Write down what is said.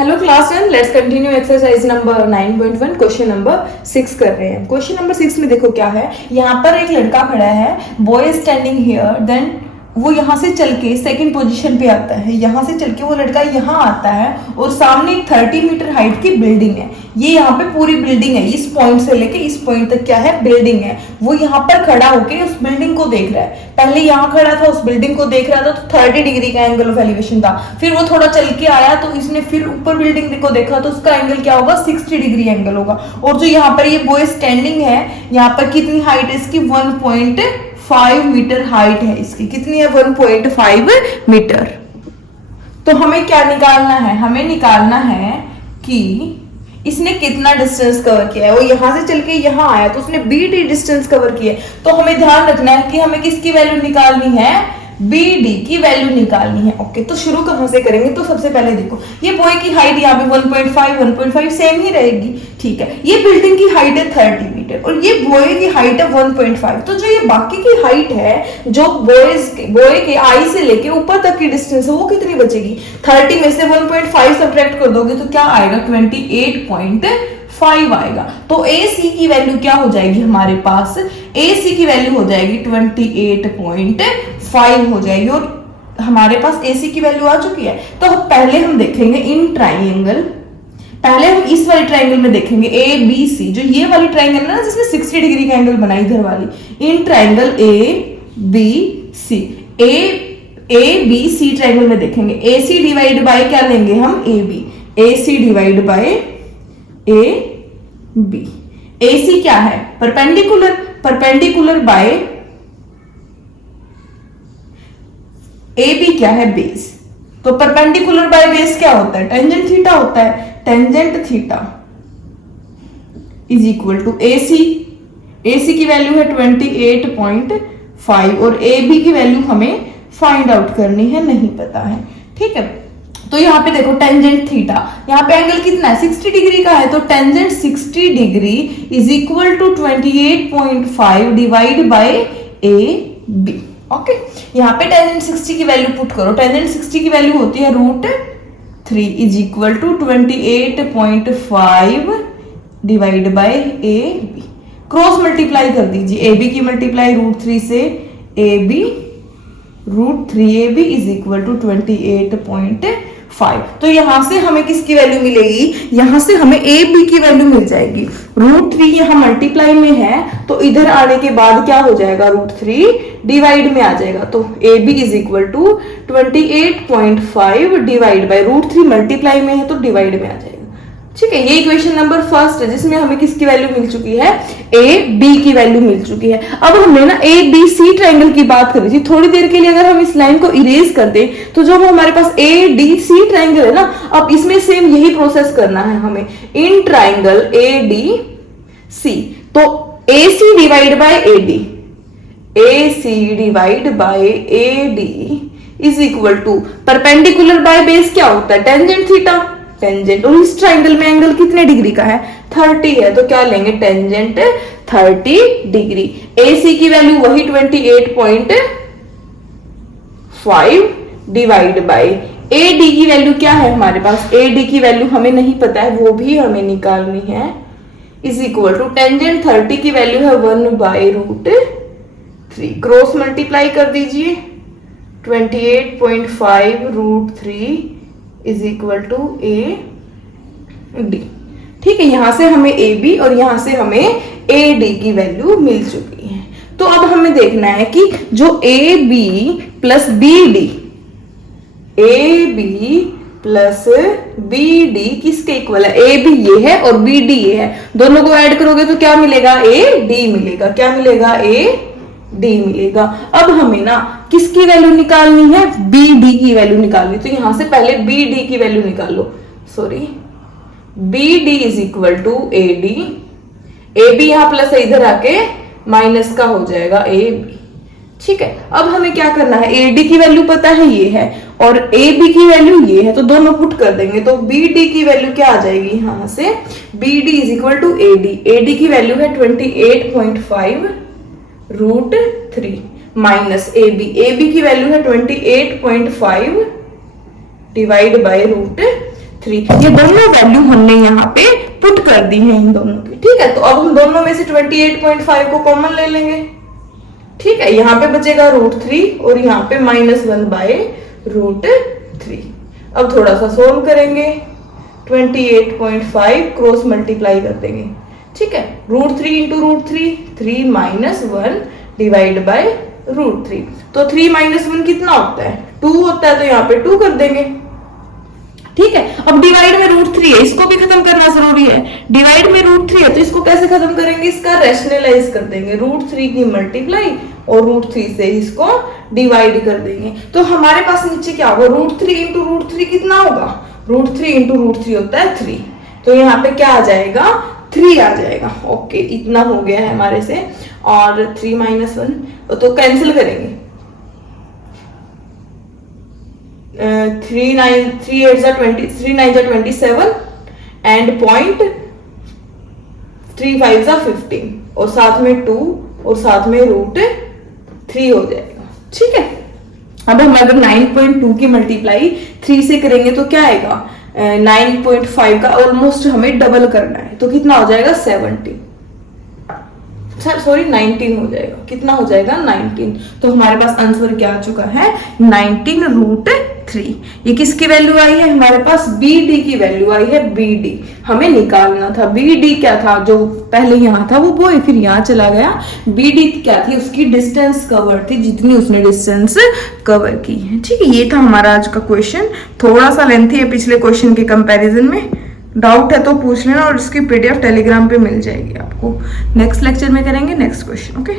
Hello class 1, let's continue exercise number 9.1 question number 6 कर रहे हैं। क्वेश्चन नंबर 6 में देखो क्या है, यहाँ पर एक लड़का खड़ा है, बॉय स्टैंडिंग हियर, देन वो यहाँ से चल के सेकंड पोजीशन पे आता है। यहाँ से चल के वो लड़का यहाँ आता है और सामने एक 30 मीटर हाइट की बिल्डिंग है। ये यहाँ पे पूरी बिल्डिंग है, इस पॉइंट से लेके इस पॉइंट तक क्या है, बिल्डिंग है। वो यहाँ पर खड़ा होके उस बिल्डिंग को देख रहा है। पहले यहाँ खड़ा था, उस बिल्डिंग को देख रहा था, तो 30 डिग्री का एंगल ऑफ एलिवेशन था। फिर वो थोड़ा चल के आया तो इसने फिर ऊपर बिल्डिंग को देखा, तो उसका एंगल क्या होगा, 60 डिग्री एंगल होगा। और जो यहाँ पर ये बॉय स्टैंडिंग है, यहाँ पर कितनी हाइट है इसकी, 1.5 मीटर हाइट है इसकी। कितनी है, 1.5 मीटर। तो हमें क्या निकालना है, हमें निकालना है कि इसने कितना डिस्टेंस कवर किया है। वो यहां से चल के यहां आया तो उसने BD डिस्टेंस कवर किया है। तो हमें ध्यान रखना है कि हमें किसकी वैल्यू निकालनी है, BD की वैल्यू निकालनी है। ओके, तो शुरू कहां से करेंगे, तो सबसे पहले देखो ये बॉय की हाइट यहाँ पे 1.5 सेम ही रहेगी, ठीक है। ये बिल्डिंग की हाइट है 30 मीटर और ये बॉय की हाइट है 1.5। तो जो ये बाकी की हाइट है, जो बॉय के आई से लेके ऊपर तक की डिस्टेंस है, वो कितनी बचेगी, 30 में से 1.5 सब्ट्रैक्ट कर दोगे तो क्या आएगा, 28.5 आएगा। तो AC की वैल्यू क्या हो जाएगी हमारे पास, AC की वैल्यू हो जाएगी 28.5 हो जाएगी। और हमारे पास AC की वैल्यू आ चुकी है। तो पहले हम देखेंगे इन ट्राइंगल, पहले हम इस वाली ट्राइंगल में देखेंगे ABC, जो ये वाली ट्राइंगल है ना जिसमें 60 डिग्री का एंगल बना इधर वाली, in triangle ABC, ABC triangle में देखेंगे। AC डिवाइड बाय क्या लेंगे हम, AB, AC divide by AB। AC क्या है, परपेंडिकुलर, परपेंडिकुलर बाय AB क्या है, बेस। तो परपेंडिकुलर बाय बेस क्या होता है, टेंजेंट थीटा होता है। Tangent theta is equal to AC, AC की वैल्यू है 28.5 और AB की वैल्यू हमें फाइंड आउट करनी है, नहीं पता है, ठीक है। तो यहाँ पे देखो टेंजेंट थीटा, यहाँ पे एंगल कितना है, 60 डिग्री का है। तो tangent 60 degree is equal to 28.5 divide by AB। Okay, यहाँ पे टेंजेंट 60 की वैल्यू पुट करो। टेंजेंट 60 की वैल्यू होती है √3 is equal to 28.5 divide by AB। Cross multiply कर दीजिए, AB की मल्टीप्लाई √3 से AB, √3AB is equal to 28.5। तो यहां से हमें किसकी वैल्यू मिलेगी, यहां से हमें AB की वैल्यू मिल जाएगी। √3 यहां मल्टीप्लाई में है तो इधर आने के बाद क्या हो जाएगा, √3 डिवाइड में आ जाएगा। तो AB is equal to 28.5 divide by √3 multiply में है तो डिवाइड में आ जाएगा, ठीक है। ये इक्वेशन नंबर फर्स्ट है जिसमें हमें किसकी वैल्यू मिल चुकी है, AB की वैल्यू मिल चुकी है। अब हमने ना ABC ट्राइंगल की बात करी थी, थोड़ी देर के लिए अगर हम इस लाइन को इरेज कर दें तो जो हमारे पास ADC ट्राइंगल है ना, अब इसमें सेम यही प्रोसेस करना है हमें। इन ट्राइंगल ADC, तो AC divide by AD, AC divide by AD is equal to perpendicular by base क्या होता है, टेंजेंट थीटा, टेंजेंट। और इस ट्राइंगल में एंगल कितने डिग्री का है, 30 है। तो क्या लेंगे, टेंजेंट 30 डिग्री। AC की वैल्यू वही 28.5 डिवाइड बाय AD की वैल्यू क्या है हमारे पास, AD की वैल्यू हमें नहीं पता है, वो भी हमें निकालनी है, इज इक्वल टू टेंजेंट 30 की वैल्यू है 1/√3। क्रॉस मल्टीप्लाई कर दीजिए, 28.5 √3 इज इक्वल टू AD, ठीक है। यहां से हमें AB और यहां से हमें AD की वैल्यू मिल चुकी है। तो अब हमें देखना है कि जो AB plus BD, AB plus BD किसके इक्वल है, AB ये है और BD ये है, दोनों को ऐड करोगे तो क्या मिलेगा, AD मिलेगा। क्या मिलेगा, AD मिलेगा। अब हमें ना किसकी वैल्यू निकालनी है, BD की वैल्यू निकालनी। तो यहां से पहले BD की वैल्यू निकाल लो, sorry, BD is equal to AD, AB यहां प्लस है, इधर आके माइनस का हो जाएगा AB, ठीक है। अब हमें क्या करना है, AD की वैल्यू पता है ये है और AB की वैल्यू ये है, तो दोनों पुट कर देंगे तो BD की वैल्यू क्या आ जाएगी, यहां से BD is equal to AD, AD की वैल्यू है 28.5 √3 माइनस AB की वैल्यू है 28.5 डिवाइड बाय √3 3। ये दोनों वैल्यू हमने यहाँ पे पुट कर दी है इन दोनों की, ठीक है। तो अब हम दोनों में से 28.5 को कॉमन ले लेंगे, ठीक है। यहाँ पे बचेगा √3 और यहाँ पे -1/√3। अब थोड़ा सा सोल्व करेंगे, 28.5 क्रॉस मल्टीप्लाई कर देंगे, ठीक है। √3 इंटू √3, 3 -1 डिवाइड बाय √3। तो 3 - 1 कितना होता है? 2 होता है, तो यहाँ पे 2 कर देंगे, ठीक है। अब डिवाइड में √3 है, इसको भी खत्म करना जरूरी है। डिवाइड में √3 है तो इसको कैसे खत्म करेंगे? इसका रैशनलाइज कर देंगे, √3 की मल्टीप्लाई और √3 से इसको डिवाइड कर देंगे। तो हमारे पास नीचे क्या होगा? √3 इंटू √3 कितना होगा? √3 इंटू √3 होता है 3, तो यहाँ पे क्या आ जाएगा? 3 आ जाएगा। ओके, इतना हो गया है हमारे से। और 3 - 1 तो कैंसिल करेंगे, 3 9 3 8 3 9 27 एंड 0.35 15 और साथ में 2 और साथ में √3 हो जाएगा, ठीक है। अब हम अगर 9.2 की मल्टीप्लाई 3 से करेंगे तो क्या आएगा? 9.5 का ऑलमोस्ट हमें डबल करना है, तो कितना हो जाएगा? 17, सॉरी 19 हो जाएगा। कितना हो जाएगा? 19। तो हमारे पास आंसर क्या आ चुका है? 19√3। ये किसकी वैल्यू आई है? हमारे पास BD की वैल्यू आई है। BD हमें निकालना था। BD क्या था? जो पहले यहाँ था वो बॉय, फिर यहाँ चला गया। BD क्या थी? उसकी डिस्टेंस कवर थी, जितनी उसने डिस्टेंस कवर की है, ठीक है। ये था हमारा आज का क्वेश्चन। थोड़ा सा लेंथी है पिछले क्वेश्चन के कंपैरिजन में। डाउट है तो पूछ लेना और इसकी PDF टेलीग्राम पे मिल जाएगी आपको। नेक्स्ट लेक्चर में करेंगे नेक्स्ट क्वेश्चन, ओके।